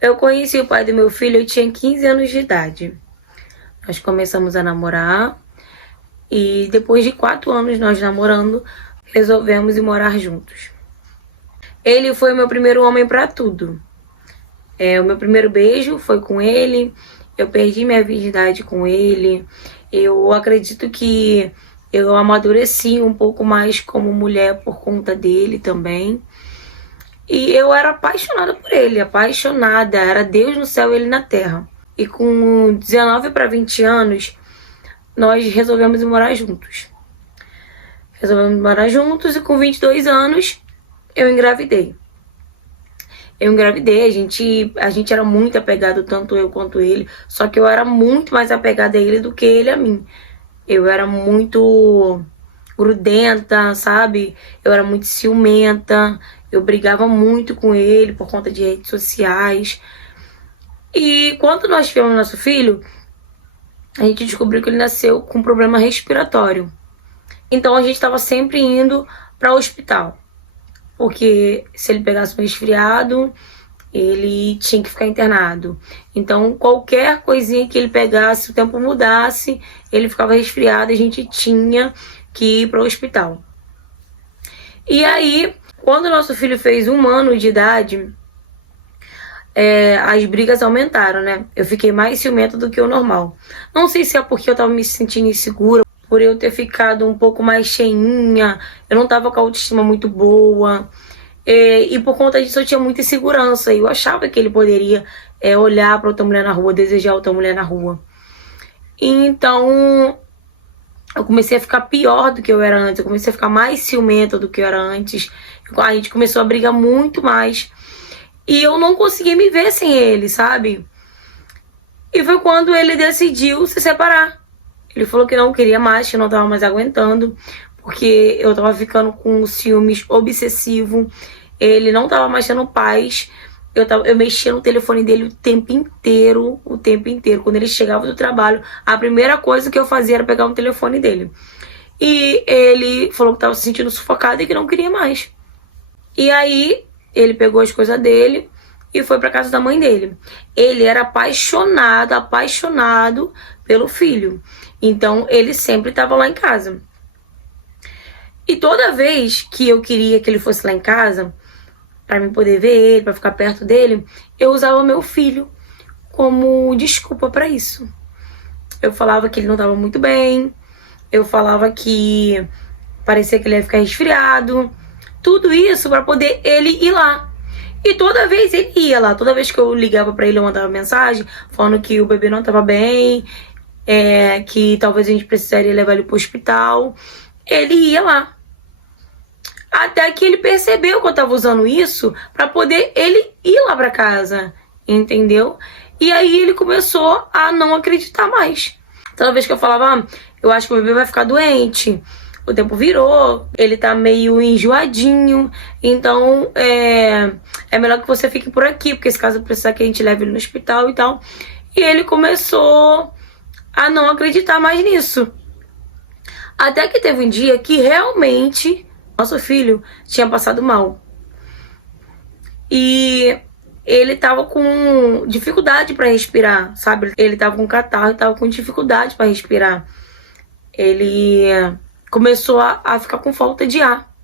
Eu conheci o pai do meu filho, eu tinha 15 anos de idade. Nós começamos a namorar e depois de 4 anos nós namorando, resolvemos ir morar juntos. Ele foi o meu primeiro homem para tudo. O meu primeiro beijo foi com ele, eu perdi minha virgindade com ele. Eu acredito que eu amadureci um pouco mais como mulher por conta dele também. E eu era apaixonada por ele, apaixonada, era Deus no céu e ele na terra. E com 19 para 20 anos, nós resolvemos morar juntos. Resolvemos morar juntos e com 22 anos, eu engravidei. A gente era muito apegado, tanto eu quanto ele, só que eu era muito mais apegada a ele do que ele a mim. Eu era muito grudenta, sabe? Eu era muito ciumenta, eu brigava muito com ele por conta de redes sociais. E quando nós tivemos nosso filho, a gente descobriu que ele nasceu com problema respiratório. Então a gente estava sempre indo para o hospital, porque se ele pegasse um resfriado, ele tinha que ficar internado. Então qualquer coisinha que ele pegasse, o tempo mudasse, ele ficava resfriado, a gente tinha que ir para o hospital. E aí, quando nosso filho fez 1 ano de idade, as brigas aumentaram, né? Eu fiquei mais ciumenta do que o normal. Não sei se é porque eu tava me sentindo insegura, por eu ter ficado um pouco mais cheinha, eu não tava com a autoestima muito boa. E por conta disso eu tinha muita insegurança. E eu achava que ele poderia olhar para outra mulher na rua, desejar outra mulher na rua. Então eu comecei a ficar pior do que eu era antes. Eu comecei a ficar mais ciumenta do que eu era antes. A gente começou a brigar muito mais. E eu não conseguia me ver sem ele, sabe? E foi quando ele decidiu se separar. Ele falou que não queria mais, que não tava mais aguentando, porque eu tava ficando com ciúmes obsessivo. Ele não tava mais tendo paz. Eu mexia no telefone dele o tempo inteiro. Quando ele chegava do trabalho, a primeira coisa que eu fazia era pegar o telefone dele. E ele falou que tava se sentindo sufocado e que não queria mais. E aí ele pegou as coisas dele e foi pra casa da mãe dele. Ele era apaixonado pelo filho. Então ele sempre estava lá em casa. E toda vez que eu queria que ele fosse lá em casa, para mim poder ver ele, para ficar perto dele, eu usava meu filho como desculpa para isso. Eu falava que ele não estava muito bem, eu falava que parecia que ele ia ficar resfriado. Tudo isso para poder ele ir lá. E toda vez ele ia lá. Toda vez que eu ligava para ele, eu mandava mensagem falando que o bebê não estava bem, que talvez a gente precisaria levar ele pro hospital. Ele ia lá. Até que ele percebeu que eu tava usando isso para poder ele ir lá para casa, entendeu? E aí ele começou a não acreditar mais. Toda vez que eu falava, eu acho que o bebê vai ficar doente, o tempo virou, ele tá meio enjoadinho, então é melhor que você fique por aqui, porque se caso precisar que a gente leve ele no hospital e tal. E ele começou a não acreditar mais nisso. Até que teve um dia que realmente nosso filho tinha passado mal. E ele tava com dificuldade para respirar, sabe? Ele tava com catarro e tava com dificuldade para respirar. Ele começou a ficar com falta de ar.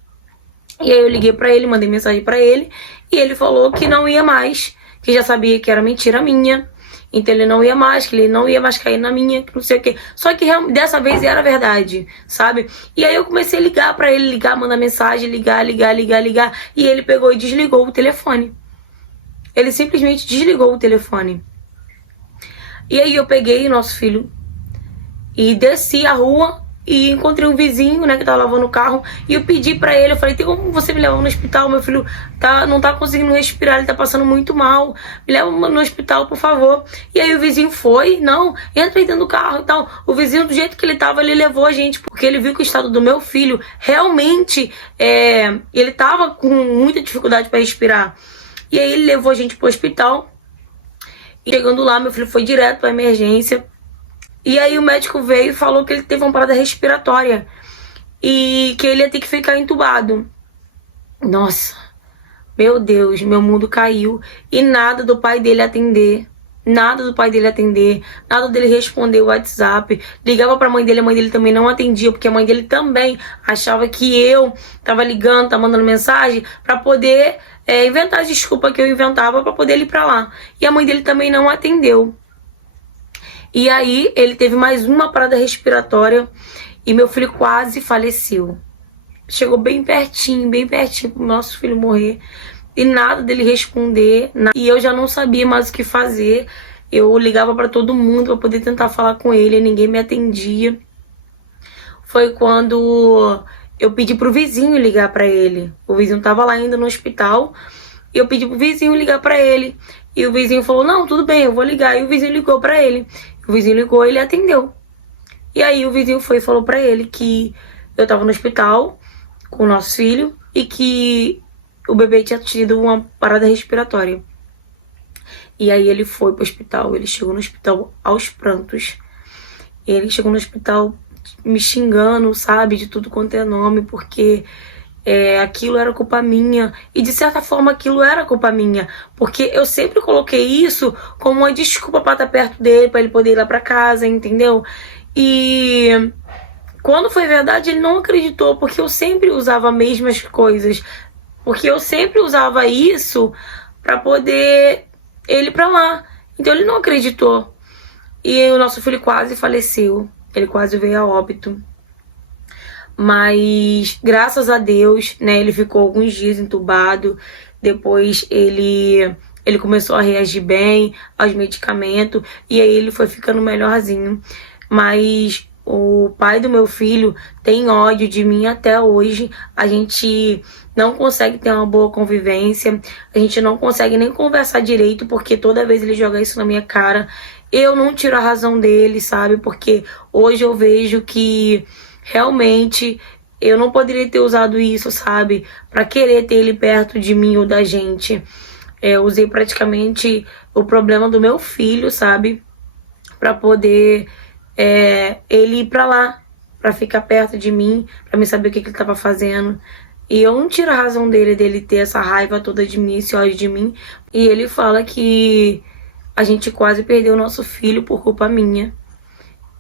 E aí eu liguei para ele, mandei mensagem para ele, e ele falou que não ia mais, que já sabia que era mentira minha. Então ele não ia mais, que ele não ia mais cair na minha, que não sei o quê. Só que dessa vez era verdade, sabe? E aí eu comecei a ligar pra ele, mandar mensagem, ligar. E ele pegou e desligou o telefone. Ele simplesmente desligou o telefone. E aí eu peguei o nosso filho e desci a rua e encontrei um vizinho, né, que tava lavando o carro, e eu pedi pra ele, eu falei, tem como você me levar no hospital? Meu filho não tá conseguindo respirar, ele tá passando muito mal, me leva no hospital, por favor. E aí o vizinho foi, não, entra aí dentro do carro e tal. O vizinho, do jeito que ele tava, ele levou a gente, porque ele viu que o estado do meu filho, realmente, ele tava com muita dificuldade pra respirar. E aí ele levou a gente pro hospital, e chegando lá, meu filho foi direto pra emergência. E aí o médico veio e falou que ele teve uma parada respiratória e que ele ia ter que ficar entubado. Nossa, Meu Deus, meu mundo caiu e nada do pai dele atender. Nada do pai dele atender, nada dele responder o WhatsApp. Ligava pra mãe dele, a mãe dele também não atendia, porque a mãe dele também achava que eu tava ligando, tava mandando mensagem pra poder inventar as desculpas que eu inventava pra poder ir pra lá. E a mãe dele também não atendeu. E aí ele teve mais uma parada respiratória e meu filho quase faleceu. Chegou bem pertinho pro nosso filho morrer. E nada dele responder. E eu já não sabia mais o que fazer. Eu ligava pra todo mundo pra poder tentar falar com ele. Ninguém me atendia. Foi quando eu pedi pro vizinho ligar pra ele. O vizinho tava lá ainda no hospital. E eu pedi pro vizinho ligar pra ele. E o vizinho falou, não, tudo bem, eu vou ligar. E o vizinho ligou pra ele. O vizinho ligou e ele atendeu. E aí o vizinho foi e falou pra ele que eu tava no hospital com o nosso filho. E que o bebê tinha tido uma parada respiratória. E aí ele foi pro hospital. Ele chegou no hospital aos prantos. Ele chegou no hospital me xingando, sabe? De tudo quanto é nome. Porque aquilo era culpa minha. E de certa forma aquilo era culpa minha. Porque eu sempre coloquei isso como uma desculpa pra estar perto dele. Pra ele poder ir lá pra casa, entendeu? E quando foi verdade ele não acreditou. Porque eu sempre usava as mesmas coisas. Porque eu sempre usava isso pra poder ele ir pra lá. Então ele não acreditou. E o nosso filho quase faleceu. Ele quase veio a óbito. Mas graças a Deus, né, ele ficou alguns dias entubado. Depois ele começou a reagir bem aos medicamentos. E aí ele foi ficando melhorzinho. Mas o pai do meu filho tem ódio de mim até hoje. A gente não consegue ter uma boa convivência. A gente não consegue nem conversar direito, porque toda vez ele joga isso na minha cara. Eu não tiro a razão dele, sabe? Porque hoje eu vejo que realmente eu não poderia ter usado isso, sabe? Pra querer ter ele perto de mim ou da gente. Eu usei praticamente o problema do meu filho, sabe? Pra poder ele ir pra lá, pra ficar perto de mim, pra me saber o que ele tava fazendo. E eu não tiro a razão dele ter essa raiva toda de mim, esse ódio de mim. E ele fala que a gente quase perdeu o nosso filho por culpa minha.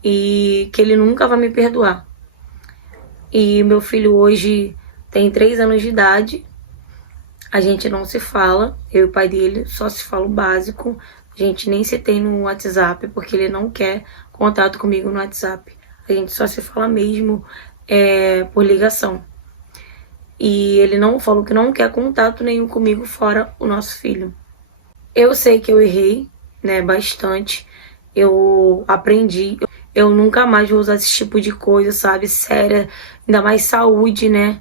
E que ele nunca vai me perdoar. E meu filho hoje tem 3 anos de idade. A gente não se fala. Eu e o pai dele só se fala o básico. A gente nem se tem no WhatsApp, porque ele não quer contato comigo no WhatsApp. A gente só se fala mesmo por ligação. E ele não falou que não quer contato nenhum comigo fora o nosso filho. Eu sei que eu errei, né, bastante. Eu aprendi. Eu nunca mais vou usar esse tipo de coisa, sabe, séria. Ainda mais saúde, né,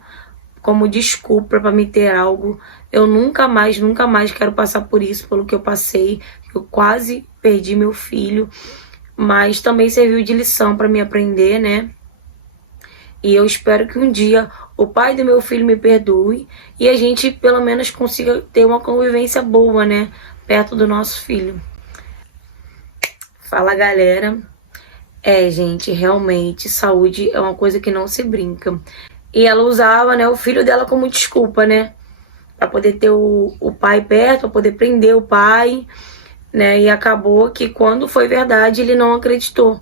como desculpa pra me ter algo. Eu nunca mais quero passar por isso, pelo que eu passei. Eu quase perdi meu filho. Mas também serviu de lição pra me aprender, né. E eu espero que um dia o pai do meu filho me perdoe e a gente pelo menos consiga ter uma convivência boa, né? Perto do nosso filho. Fala, galera. Gente, realmente, saúde é uma coisa que não se brinca. E ela usava, né, o filho dela como desculpa, né? Pra poder ter o pai perto, pra poder prender o pai, né? E acabou que quando foi verdade, ele não acreditou.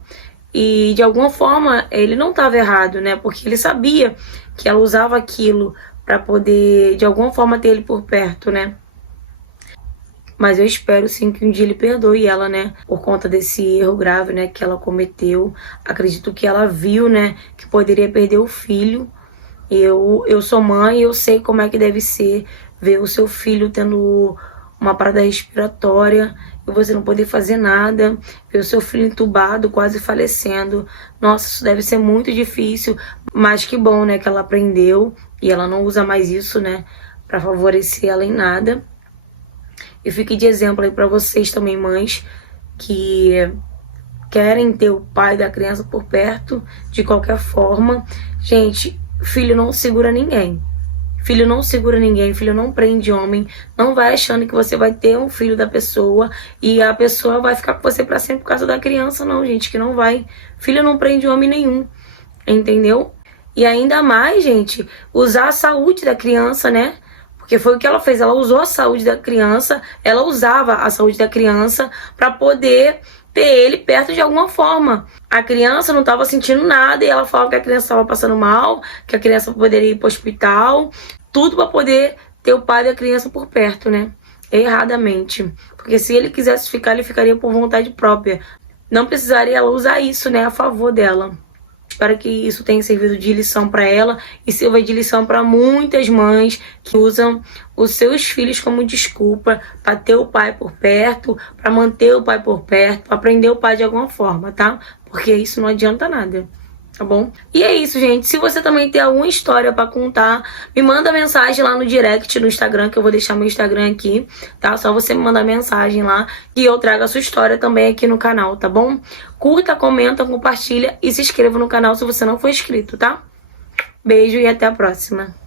E de alguma forma ele não estava errado, né? Porque ele sabia que ela usava aquilo para poder de alguma forma ter ele por perto, né? Mas eu espero sim que um dia ele perdoe ela, né? Por conta desse erro grave, né, que ela cometeu. Acredito que ela viu, né, que poderia perder o filho. Eu sou mãe, eu sei como é que deve ser ver o seu filho tendo uma parada respiratória e você não poder fazer nada, ver o seu filho entubado, quase falecendo. Nossa, isso deve ser muito difícil, mas que bom, né, que ela aprendeu e ela não usa mais isso, né, pra favorecer ela em nada. E fique de exemplo aí pra vocês também, mães, que querem ter o pai da criança por perto de qualquer forma. Gente, filho não segura ninguém. Filho não segura ninguém, filho não prende homem. Não vai achando que você vai ter um filho da pessoa e a pessoa vai ficar com você pra sempre por causa da criança. Não, gente, que não vai. Filho não prende homem nenhum, entendeu? E ainda mais, gente, usar a saúde da criança, né? Porque foi o que ela fez, ela usou a saúde da criança, ela usava a saúde da criança para poder ter ele perto de alguma forma. A criança não estava sentindo nada e ela falava que a criança estava passando mal, que a criança poderia ir para o hospital, tudo para poder ter o pai da criança por perto, né? Erradamente. Porque se ele quisesse ficar, ele ficaria por vontade própria. Não precisaria ela usar isso, né, a favor dela. Espero que isso tenha servido de lição para ela e sirva de lição para muitas mães que usam os seus filhos como desculpa para ter o pai por perto, para manter o pai por perto, para prender o pai de alguma forma, tá? Porque isso não adianta nada. Tá bom? E é isso, gente. Se você também tem alguma história pra contar, me manda mensagem lá no direct no Instagram, que eu vou deixar meu Instagram aqui, tá? Só você me mandar mensagem lá e eu trago a sua história também aqui no canal, tá bom? Curta, comenta, compartilha e se inscreva no canal se você não for inscrito, tá? Beijo e até a próxima.